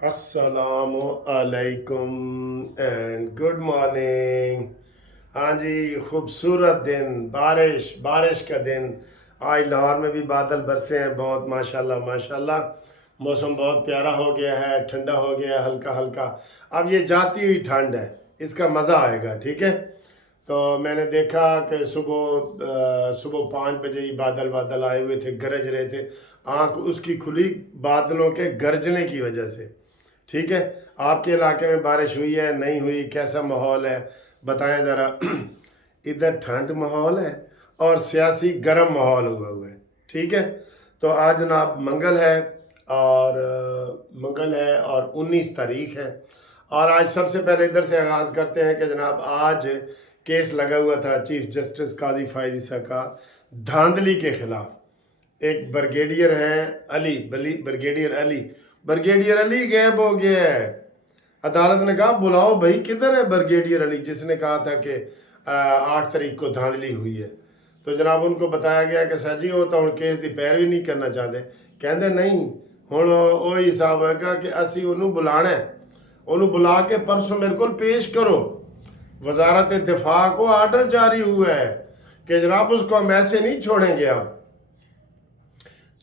अस्सलामु अलैकुम and good morning. हाँ जी, खूबसूरत दिन, बारिश बारिश का दिन। आज लाहौर में भी बादल बरसे हैं बहुत, माशाल्लाह माशाल्लाह। मौसम बहुत प्यारा हो गया है, ठंडा हो गया है हल्का हल्का। अब ये जाती हुई ठंड है, इसका मज़ा आएगा। ठीक है, तो मैंने देखा कि सुबह 5 बजे ही बादल बादल आए हुए थे, गरज रहे थे। आंख उसकी खुली बादलों के गरजने की वजह से। ठीक है, आपके इलाके में बारिश हुई है नहीं हुई, कैसा माहौल है बताएं ज़रा। इधर ठंड माहौल है और सियासी गर्म माहौल हुआ है। ठीक है, तो आज जनाब मंगल है और 19 तारीख है। और आज सबसे पहले इधर से आगाज़ करते हैं कि जनाब आज केस लगा हुआ था चीफ जस्टिस काजी फायद ईसा का धांधली के खिलाफ। एक ब्रिगेडियर हैं ब्रिगेडियर अली गायब हो गया है। अदालत ने कहा बुलाओ भाई, किधर है ब्रिगेडियर अली जिसने कहा था कि 8 तारीख को धांधली हुई है। तो जनाब उनको बताया गया कि सर जी वो तो हम केस की पैरवी नहीं करना चाहते। कहते नहीं, हुण वो हिसाब होगा कि असी उन्होंने बुलाना है, उन्होंने बुला के परसों मेरे को पेश करो। वजारत दिफा को आर्डर जारी हुआ है कि जनाब उसको हम ऐसे नहीं छोड़ेंगे। अब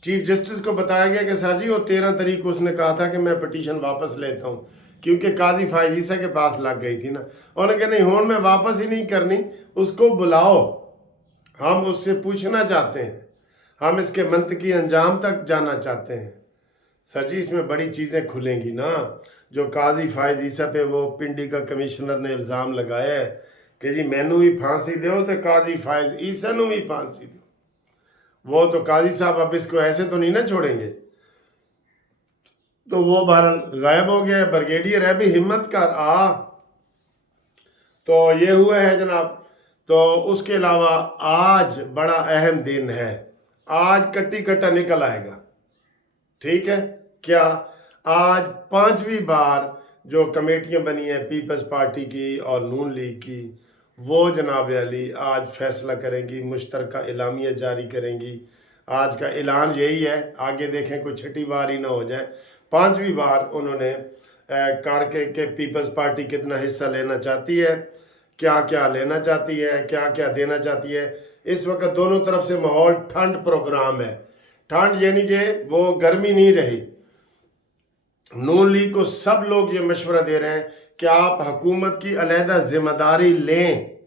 चीफ जस्टिस को बताया गया कि सर जी वो 13 तारीख को उसने कहा था कि मैं पटिशन वापस लेता हूँ, क्योंकि काजी फायद ईसा के पास लग गई थी ना। उन्होंने कहा नहीं, हुण मैं वापस ही नहीं करनी, उसको बुलाओ, हम उससे पूछना चाहते हैं, हम इसके मंतकी अंजाम तक जाना चाहते हैं। सर जी इसमें बड़ी चीज़ें खुलेंगी ना। जो काजी फायद ईसा पे वो पिंडी का कमिश्नर ने इल्ज़ाम लगाया है कि जी मैनू भी फांसी दो तो काजी फायद ईसा नू भी फांसी दो, वो तो काजी साहब अब इसको ऐसे तो नहीं ना छोड़ेंगे। तो वो बहरहाल गायब हो गया है। ब्रिगेडियर है भी हिम्मत कर आ। तो ये हुआ है जनाब। तो उसके अलावा आज बड़ा अहम दिन है, आज कट्टी कट्टा निकल आएगा। ठीक है, क्या आज 5वीं बार जो कमेटियां बनी हैं पीपल्स पार्टी की और नून लीग की, वो जनाब अली आज फैसला करेंगी, मुश्तरका एलामिया जारी करेंगी। आज का ऐलान यही है, आगे देखें कोई छठी बार ही ना हो जाए। 5वीं बार उन्होंने के पीपल्स पार्टी कितना हिस्सा लेना चाहती है, क्या क्या लेना चाहती है, क्या क्या देना चाहती है। इस वक्त दोनों तरफ से माहौल ठंड प्रोग्राम है। ठंड यानी कि वो गर्मी नहीं रही। नून लीग को सब लोग ये मशवरा दे रहे हैं कि आप हुकूमत की अलहदा जिम्मेदारी लें।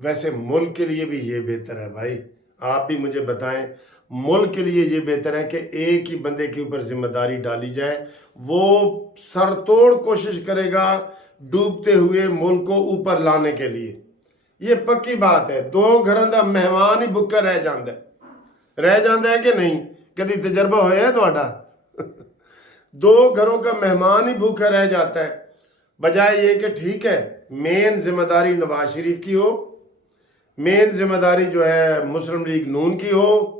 वैसे मुल्क के लिए भी ये बेहतर है भाई, आप भी मुझे बताएं, मुल्क के लिए ये बेहतर है कि एक ही बंदे के ऊपर जिम्मेदारी डाली जाए। वो सरतोड़ कोशिश करेगा डूबते हुए मुल्क को ऊपर लाने के लिए। ये पक्की बात है। दो घरों का मेहमान ही भुक्खा रह जाता है कि नहीं? कभी तजर्बा होया थोड़ा? दो घरों का मेहमान ही भूखा रह जाता है, बजाय ये कि ठीक है मेन जिम्मेदारी नवाज शरीफ की हो, मेन जिम्मेदारी जो है मुस्लिम लीग नून की हो,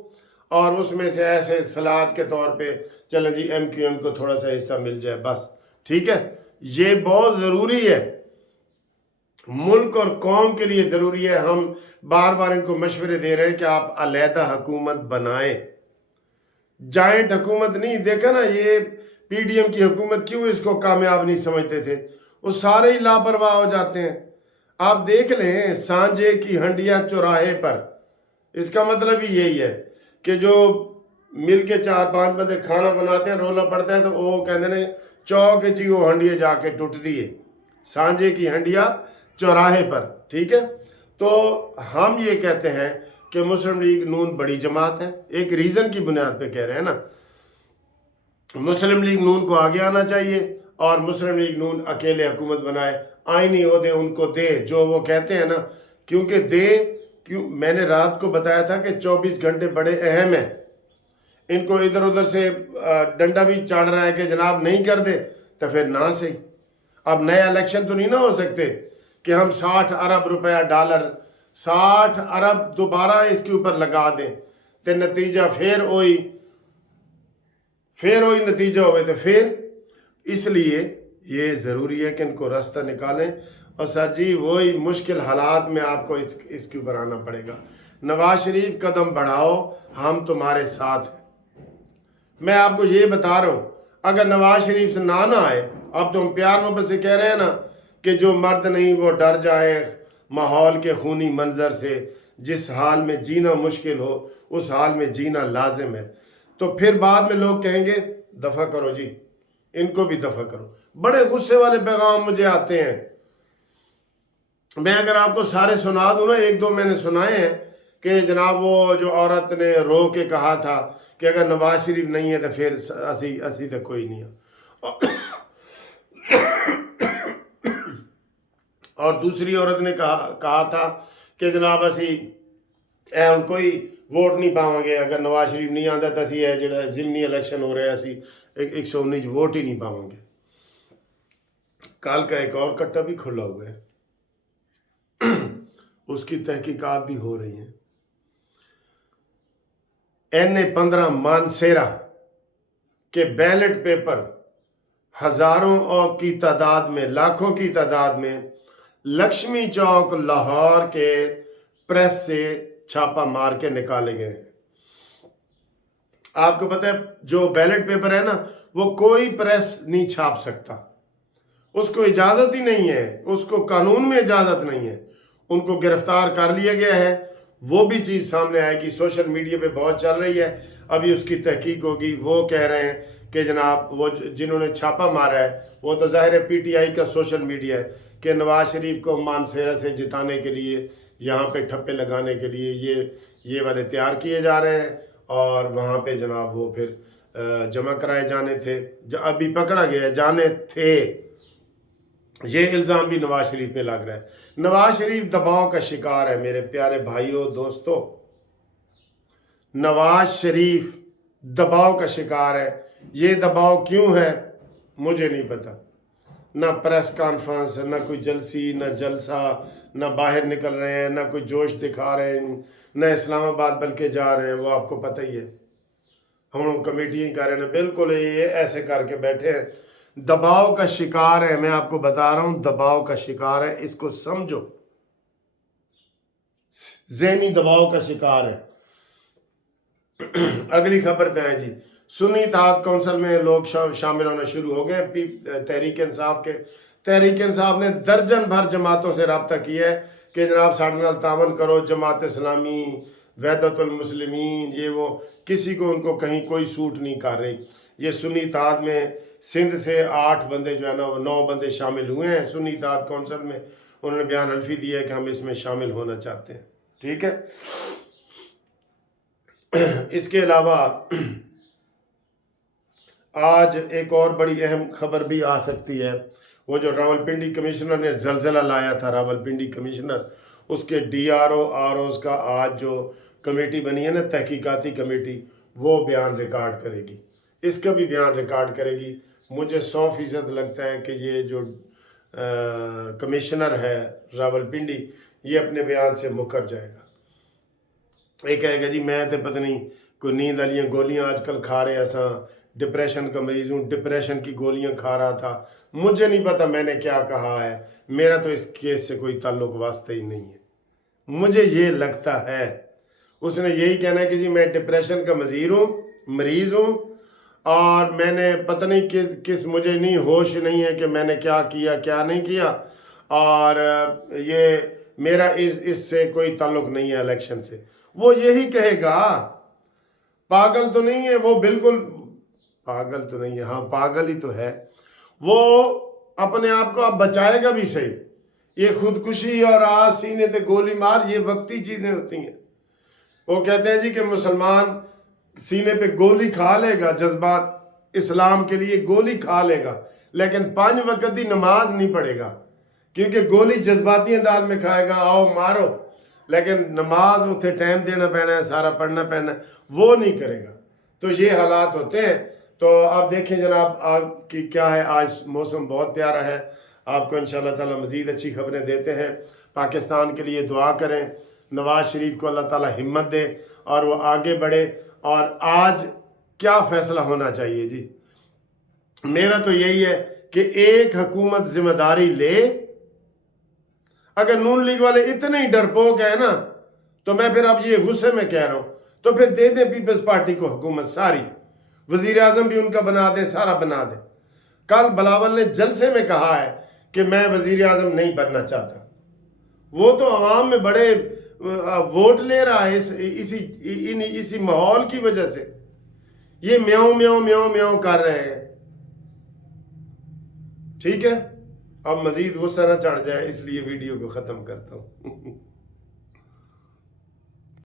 और उसमें से ऐसे सलाद के तौर पे चलें जी MQM को थोड़ा सा हिस्सा मिल जाए बस। ठीक है, ये बहुत ज़रूरी है, मुल्क और कौम के लिए ज़रूरी है। हम बार बार इनको मशवरे दे रहे हैं कि आप अलहदा हुकूमत बनाएं, जाइंट हुकूमत नहीं। देखा ना ये PDM की हुकूमत क्यों इसको कामयाब नहीं समझते थे, वो सारे ही लापरवाह हो जाते हैं। आप देख लें सांझे की हंडिया चौराहे पर, इसका मतलब ही यही है कि जो मिल के 4-5 बंदे खाना बनाते हैं, रोला पड़ता है तो वो कहते हैं चौक जी वो हंडिया जाके टूट दिए, सांझे की हंडिया चौराहे पर। ठीक है, तो हम ये कहते हैं कि मुस्लिम लीग नून बड़ी जमात है, एक रीज़न की बुनियाद पे कह रहे हैं ना। मुस्लिम लीग नून को आगे आना चाहिए और मुस्लिम लीग नून अकेले हुकूमत बनाए, आईनी ओहदे उनको दे जो वो कहते हैं ना। क्योंकि मैंने रात को बताया था कि 24 घंटे बड़े अहम हैं। इनको इधर उधर से डंडा भी चाड़ रहा है कि जनाब नहीं कर दे तो फिर ना सही। अब नए इलेक्शन तो नहीं ना हो सकते कि हम 60 अरब रुपया डॉलर 60 अरब दोबारा इसके ऊपर लगा दें तो नतीजा फिर वही नतीजा हो। तो फिर इसलिए ये ज़रूरी है कि इनको रास्ता निकालें। और सर जी वही मुश्किल हालात में आपको इसके ऊपर आना पड़ेगा। नवाज शरीफ कदम बढ़ाओ, हम तुम्हारे साथ हैं। मैं आपको ये बता रहा हूँ, अगर नवाज शरीफ से ना आए, अब तो हम प्यार मोहब्बत से कह रहे हैं ना कि जो मर्द नहीं वो डर जाए माहौल के खूनी मंजर से, जिस हाल में जीना मुश्किल हो उस हाल में जीना लाजिम है। तो फिर बाद में लोग कहेंगे दफ़ा करो जी, इनको भी दफ़ा करो। बड़े गुस्से वाले पैगाम मुझे आते हैं, मैं अगर आपको सारे सुना दूं ना, एक दो मैंने सुनाए हैं कि जनाब वो जो औरत ने रो के कहा था कि अगर नवाज शरीफ नहीं है तो फिर असी तो कोई नहीं है। और दूसरी औरत ने कहा था कि जनाब असी हम कोई वोट नहीं पावांगे, अगर नवाज शरीफ नहीं आता तो असी जो जिमनी इलेक्शन हो रहा है असी 119 वोट ही नहीं पावांगे। कल का एक और कट्टा भी खुला हुआ है, उसकी तहकीकात भी हो रही हैं। NA-15 मानसेरा के बैलेट पेपर हजारों और की तादाद में, लाखों की तादाद में लक्ष्मी चौक लाहौर के प्रेस से छापा मार के निकाले गए। आपको पता है जो बैलेट पेपर है ना, वो कोई प्रेस नहीं छाप सकता, उसको इजाजत ही नहीं है, उसको कानून में इजाजत नहीं है। उनको गिरफ्तार कर लिया गया है, वो भी चीज़ सामने आएगी, सोशल मीडिया पे बहुत चल रही है, अभी उसकी तहकीक होगी। वो कह रहे हैं कि जनाब वो जिन्होंने छापा मारा है वो तो ज़ाहिर है PTI का सोशल मीडिया है कि नवाज शरीफ को मानसेरा से जिताने के लिए, यहाँ पे ठप्पे लगाने के लिए ये वाले तैयार किए जा रहे हैं, और वहाँ पे जनाब वो फिर जमा कराए जाने थे, अभी पकड़ा गया जाने थे। ये इल्ज़ाम भी नवाज शरीफ पे लग रहा है। नवाज शरीफ दबाव का शिकार है मेरे प्यारे भाइयों दोस्तों, नवाज शरीफ दबाव का शिकार है। ये दबाव क्यों है मुझे नहीं पता, ना प्रेस कॉन्फ्रेंस, ना कोई जलसी, ना जलसा, ना बाहर निकल रहे हैं, ना कोई जोश दिखा रहे हैं, ना इस्लामाबाद बल्कि जा रहे हैं, वो आपको पता ही है। हम लोग कमेटी ही कर रहे हैं, बिल्कुल ये ऐसे करके बैठे हैं। दबाव का शिकार है, मैं आपको बता रहा हूं, दबाव का शिकार है, इसको समझो, ज़हनी दबाव का शिकार है। अगली खबर पे है जी, सुन्नी इत्तेहाद कौंसिल में लोग शामिल होना शुरू हो गए। तहरीक इंसाफ के, तहरीक इंसाफ ने दर्जन भर जमातों से रब्ता किया है कि जनाब साढ़े नाल तावन करो, जमात इस्लामी, वहदतुल मुस्लिमीन, ये वो, किसी को उनको कहीं कोई सूट नहीं कर रही। ये सुन्नी इत्तेहाद में सिंध से 8 बंदे जो है ना, 9 बंदे शामिल हुए हैं सुन्नी इत्तेहाद कौंसिल में। उन्होंने बयान हल्फी दिया है कि हम इसमें शामिल होना चाहते हैं, ठीक है। इसके अलावा आज एक और बड़ी अहम खबर भी आ सकती है, वो जो रावलपिंडी कमिश्नर ने जलजिला लाया था, रावलपिंडी कमिश्नर, उसके DRO ROs का आज जो कमेटी बनी है ना, तहकीकाती कमेटी, वो बयान रिकॉर्ड करेगी, इसका भी बयान रिकॉर्ड करेगी। मुझे 100% लगता है कि ये जो कमिश्नर है रावलपिंडी, ये अपने बयान से मुकर जाएगा। ये कहेगा जी मैं तो पता नहीं कोई नींद वाली गोलियां आजकल खा रहे, ऐसा डिप्रेशन का मरीज हूँ, डिप्रेशन की गोलियां खा रहा था, मुझे नहीं पता मैंने क्या कहा है, मेरा तो इस केस से कोई ताल्लुक वास्ता ही नहीं है। मुझे ये लगता है उसने यही कहना है कि जी मैं डिप्रेशन का मरीज़ हूँ और मैंने पता नहीं किस मुझे नहीं होश नहीं है कि मैंने क्या किया क्या नहीं किया, और ये मेरा इससे कोई ताल्लुक नहीं है इलेक्शन से। वो यही कहेगा, पागल तो नहीं है वो, बिल्कुल पागल तो नहीं है, हाँ पागल ही तो है वो, अपने आप को अब बचाएगा भी सही। ये खुदकुशी और आज सीने पे गोली मार, ये वक्ती चीज़ें होती हैं। वो कहते हैं जी कि मुसलमान सीने पे गोली खा लेगा, जज्बात इस्लाम के लिए गोली खा लेगा, लेकिन 5 वक्त की नमाज नहीं पढ़ेगा, क्योंकि गोली जज्बाती अंदाज में खाएगा, आओ मारो, लेकिन नमाज उसे टाइम देना पैना है, सारा पढ़ना पैना है, वो नहीं करेगा। तो ये हालात होते हैं। तो आप देखें जनाब आज की क्या है, आज मौसम बहुत प्यारा है, आपको इंशाअल्लाह ताला मज़ीद अच्छी खबरें देते हैं। पाकिस्तान के लिए दुआ करें, नवाज शरीफ को अल्लाह ताला हिम्मत दे और वो आगे बढ़े। और आज क्या फ़ैसला होना चाहिए जी, मेरा तो यही है कि एक हुकूमत जिम्मेदारी ले। अगर नून लीग वाले इतने ही डरपोक है ना, तो मैं फिर अब ये गुस्से में कह रहा हूँ, तो फिर दे दें पीपल्स पार्टी को हुकूमत सारी, وزیر اعظم بھی ان کا بنا دیں، سارا بنا دیں۔ کل بلاول نے جلسے میں کہا ہے کہ میں وزیر اعظم نہیں بننا چاہتا۔ وہ تو عوام میں بڑے ووٹ لے رہا ہے اسی ماحول کی وجہ سے۔ یہ میاؤں میاؤں میاؤں میاؤں کر رہے ہیں۔ ٹھیک ہے، اب مزید غصہ نہ چڑھ جائے، اس لیے ویڈیو کو ختم کرتا ہوں۔